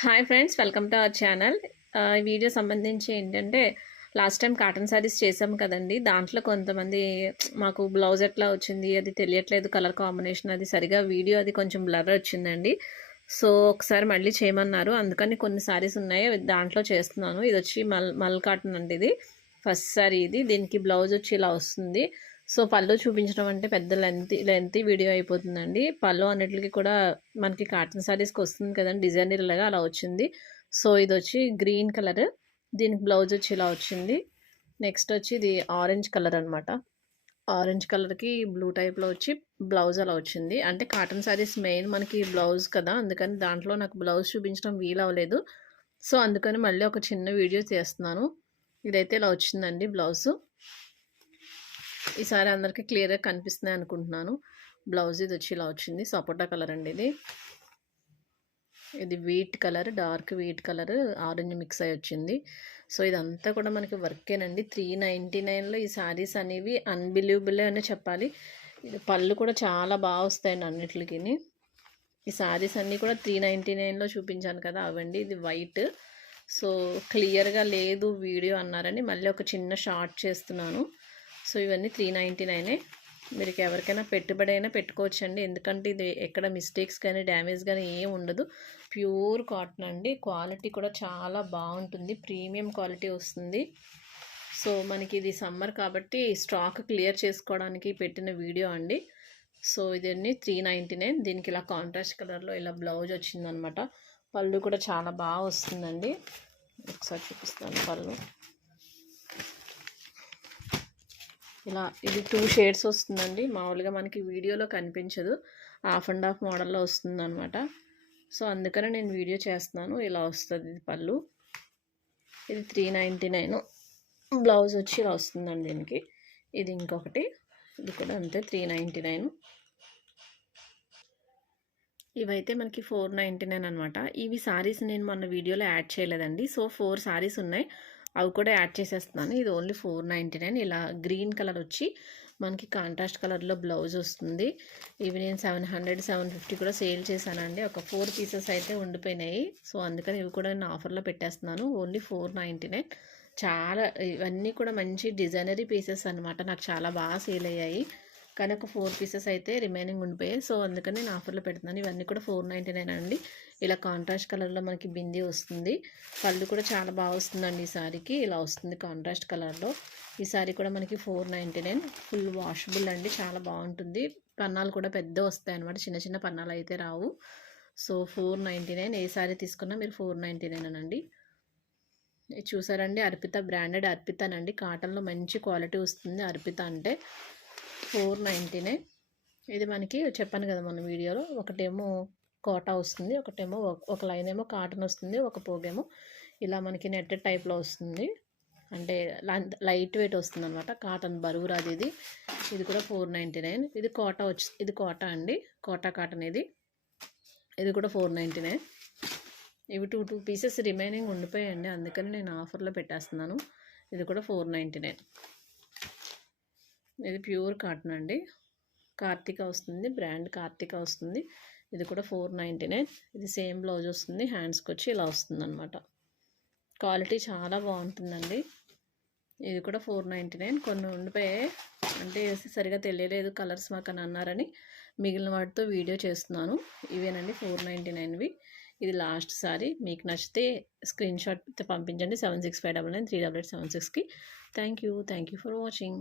Hi friends welcome to our channel ఈ video సంబంధించి ఏంటంటే లాస్ట్ టైం కాటన్ శారీస్ చేసాం కదండి. దాంట్లో కొంతమంది మాకు బ్లౌజ్ ఎట్లా వచ్చింది అది తెలియట్లేదు కలర్ కాంబినేషన్ అది సరిగా వీడియో అది కొంచెం బ్లర్ వచ్చిందండి. సో ఒకసారి మళ్ళీ చేయమన్నారు. అందుకని కొన్ని శారీస్ ఉన్నాయి దాంట్లో చేస్తున్నాను. ఇది వచ్చి మల్ మల్ కాటన్ అండి ఇది. ఫస్ట్ శారీ ఇది. దీనికి బ్లౌజ్ వచ్చి ఇలా వస్తుంది. సో పళ్ళు చూపించడం అంటే పెద్ద లెంత్ లెంత్ వీడియో అయిపోతుందండి. పళ్ళు అన్నిటికి కూడా మనకి కాటన్ శారీస్కి వస్తుంది కదండి డిజైనర్లాగా అలా వచ్చింది. సో ఇది వచ్చి గ్రీన్ కలర్ దీనికి బ్లౌజ్ వచ్చి ఇలా వచ్చింది. నెక్స్ట్ వచ్చి ఇది ఆరెంజ్ కలర్ అనమాట ఆరెంజ్ కలర్కి బ్లూ టైప్లో వచ్చి బ్లౌజ్ అలా వచ్చింది. అంటే కాటన్ శారీస్ మెయిన్ మనకి బ్లౌజ్ కదా అందుకని దాంట్లో నాకు బ్లౌజ్ చూపించడం వీలు అవ్వలేదు. సో అందుకని మళ్ళీ ఒక చిన్న వీడియో చేస్తున్నాను. ఇదైతే ఇలా వచ్చిందండి బ్లౌజు. ఈసారి అందరికీ క్లియర్గా కనిపిస్తున్నాయి అనుకుంటున్నాను. బ్లౌజ్ ఇది వచ్చి ఇలా వచ్చింది. సపోటా కలర్ అండి ఇది. ఇది wheat colour dark wheat colour orange mix అయి వచ్చింది. సో ఇదంతా కూడా మనకి వర్కేనండి త్రీ నైంటీ నైన్లో ఈ శారీస్ అనేవి అన్బిలీవబుల్ అనే చెప్పాలి. ఇది పళ్ళు కూడా చాలా బాగా వస్తాయండి అన్నిటికి. ఈ శారీస్ అన్నీ కూడా త్రీ నైంటీ నైన్లో చూపించాను కదా అవండి. ఇది వైట్ సో క్లియర్గా లేదు వీడియో అన్నారని మళ్ళీ ఒక చిన్న షార్ట్ చేస్తున్నాను. సో ఇవన్నీ త్రీ నైంటీ నైనే మీరు ఎవరికైనా పెట్టుబడి అయినా పెట్టుకోవచ్చండి. ఎందుకంటే ఇది ఎక్కడ మిస్టేక్స్ కానీ డ్యామేజ్ కానీ ఏం ఉండదు. ప్యూర్ కాటన్ అండి. క్వాలిటీ కూడా చాలా బాగుంటుంది. ప్రీమియం క్వాలిటీ వస్తుంది. సో మనకి ఇది సమ్మర్ కాబట్టి స్టాక్ క్లియర్ చేసుకోవడానికి పెట్టిన వీడియో అండి. సో ఇదన్నీ త్రీ నైంటీ నైన్ దీనికి ఇలా కాంట్రాస్ట్ కలర్లో ఇలా బ్లౌజ్ వచ్చిందనమాట. పళ్ళు కూడా చాలా బాగా వస్తుందండి. ఒకసారి చూపిస్తాను పళ్ళు. ఇలా ఇది టూ షేడ్స్ వస్తుందండి. మామూలుగా మనకి వీడియోలో కనిపించదు. హాఫ్ అండ్ హాఫ్ మోడల్లో వస్తుంది అనమాట సో అందుకనే నేను వీడియో చేస్తున్నాను. ఇలా వస్తుంది ఇది పళ్ళు. ఇది త్రీ నైంటీ నైన్ బ్లౌజ్ వచ్చి ఇలా వస్తుందండి దీనికి. ఇది ఇంకొకటి. ఇది కూడా అంతే త్రీ నైంటీ నైన్ ఇవైతే మనకి ఫోర్ నైంటీ నైన్ అనమాట ఇవి సారీస్ నేను మొన్న వీడియోలో యాడ్ చేయలేదండి. సో ఫోర్ సారీస్ ఉన్నాయి. అవి కూడా యాడ్ చేసేస్తున్నాను. ఇది ఓన్లీ ఫోర్ నైంటీ నైన్. ఇలా గ్రీన్ కలర్ వచ్చి మనకి కాంట్రాస్ట్ కలర్లో బ్లౌజ్ వస్తుంది. ఇవి నేను సెవెన్ హండ్రెడ్ సెవెన్ ఫిఫ్టీ కూడా సేల్ చేశానండి. ఒక ఫోర్ పీసెస్ అయితే ఉండిపోయినాయి. సో అందుకని ఇవి కూడా నేను ఆఫర్లో పెట్టేస్తున్నాను. Only four ninety nine. చాలా ఇవన్నీ కూడా మంచి డిజైనరీ పీసెస్ అనమాట నాకు చాలా బాగా సేల్ అయ్యాయి. కానీ ఒక ఫోర్ పీసెస్ అయితే రిమైనింగ్ ఉండిపోయాయి. సో అందుకని నేను ఆఫర్లో పెడుతున్నాను. ఇవన్నీ కూడా ఫోర్ నైంటీ నైన్ అండి. ఇలా కాంట్రాస్ట్ కలర్లో మనకి బింది వస్తుంది. పళ్ళు కూడా చాలా బాగా వస్తుందండి ఈ సారీకి. ఇలా వస్తుంది కాంట్రాస్ట్ కలర్లో. ఈ సారీ కూడా మనకి four ninety nine. Full washable అండి. చాలా బాగుంటుంది. పన్నాలు కూడా పెద్ద వస్తాయి అనమాట చిన్న చిన్న పన్నాలు అయితే రావు. So four ninety nine. ఏ సారీ తీసుకున్నా మీరు ఫోర్ నైంటీ నైన్ అనండి. చూసారండి? అర్పిత బ్రాండెడ్ అర్పితనండి. కాటన్లో మంచి క్వాలిటీ వస్తుంది అర్పిత అంటే. ఫోర్ నైంటీనే. ఇది మనకి చెప్పాను కదా మన వీడియోలో ఒకటేమో కోటా వస్తుంది ఒకటేమో ఒక లైన్ ఏమో కాటన్ వస్తుంది ఒక పోగేమో ఇలా మనకి నెట్ టైప్లో వస్తుంది. అంటే లైట్ వెయిట్ వస్తుంది అనమాట కాటన్ బరువు రాదు ఇది. ఇది కూడా ఫోర్ నైంటీ నైన్ ఇది కోటా వచ్చి ఇది కోటా అండి కోటా కాటన్ ఇది. ఇది కూడా ఫోర్ నైంటీ నైన్ ఇవి టూ టూ పీసెస్ రిమైనింగ్ ఉండిపోయాయండి అందుకని నేను ఆఫర్లో పెట్టేస్తున్నాను. ఇది కూడా ఫోర్ నైంటీ నైన్ ఇది ప్యూర్ కాటన్ అండి. కార్తిక వస్తుంది బ్రాండ్ కార్తిక వస్తుంది. ఇది కూడా ఫోర్ నైంటీ నైన్ ఇది సేమ్ బ్లౌజ్ వస్తుంది హ్యాండ్స్కి వచ్చి ఇలా వస్తుంది అనమాట క్వాలిటీ చాలా బాగుంటుందండి. ఇది కూడా ఫోర్ నైంటీ నైన్ కొన్ని ఉండిపోయాయి అంటే సరిగా తెలియలేదు కలర్స్ మాకు అని అన్నారని మిగిలిన వాటితో వీడియో చేస్తున్నాను. ఇవేనండి ఫోర్ నైంటీ నైన్వి ఇది లాస్ట్ సారీ. మీకు నచ్చితే స్క్రీన్ షాట్ పంపించండి. Seven six five double nine three double eight seven సిక్స్కి. Thank you. Thank you for watching.